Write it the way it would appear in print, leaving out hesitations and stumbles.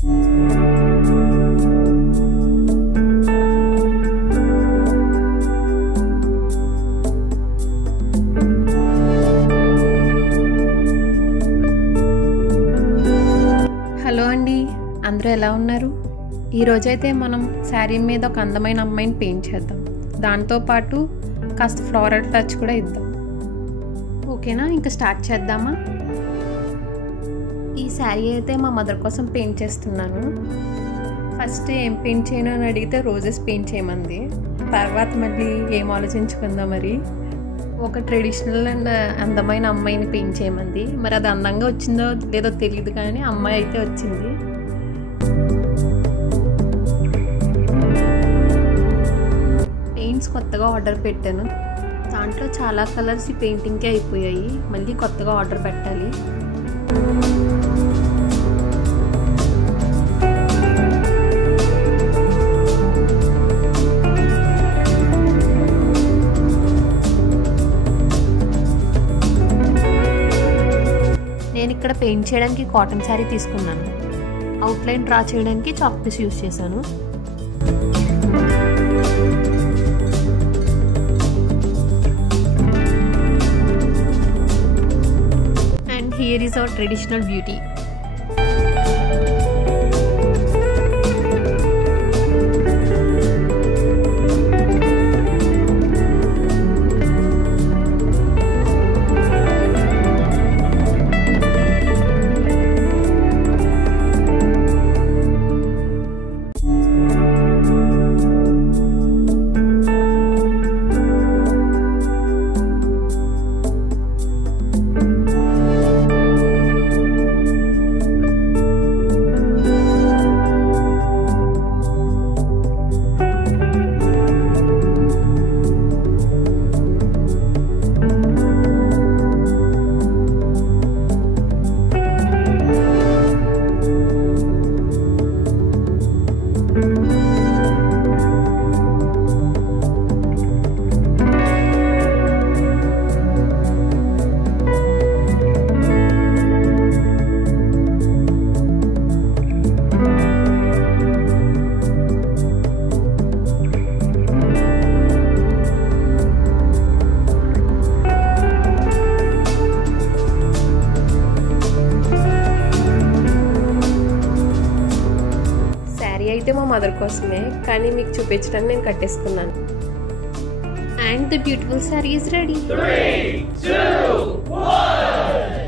Hello అండి, అందరూ ఎలా ఉన్నారు? ఈరోజైతే మనం శారీ మీద ఒక అందమైన అమ్మాయిని పెయింట్ చేద్దాం. దాంతోపాటు కాస్త ఫ్లోరల్ టచ్ కూడా ఇద్దాం. ఓకేనా? ఇంకా స్టార్ట్ చేద్దామా? ఈ శారీ అయితే మా మదర్ కోసం పెయింట్ చేస్తున్నాను. ఫస్ట్ ఏం పెయింట్ చేయను అని అడిగితే రోజెస్ పెయింట్ చేయమంది. తర్వాత మళ్ళీ ఏం ఆలోచించుకుందాం, మరి ఒక ట్రెడిషనల్ అండ్ అందమైన అమ్మాయిని పెయింట్ చేయమంది. మరి అది అందంగా వచ్చిందో లేదో తెలియదు, కానీ అమ్మాయి అయితే వచ్చింది. పెయింట్స్ కొత్తగా ఆర్డర్ పెట్టాను. దాంట్లో చాలా కలర్స్ ఈ పెయింటింగ్కే అయిపోయాయి. మళ్ళీ కొత్తగా ఆర్డర్ పెట్టాలి. నేను ఇక్కడ పెయింట్ చేయడానికి కాటన్ శారీ తీసుకున్నాను. అవుట్లైన్ డ్రా చేయడానికి చాక్ పీస్ యూజ్ చేశాను. And here is our traditional beauty. అయితే మా మదర్ కోసమే, కానీ మీకు చూపించడానికి నేను కట్టేసుకున్నాను. And the beautiful sari is ready. 3, 2, 1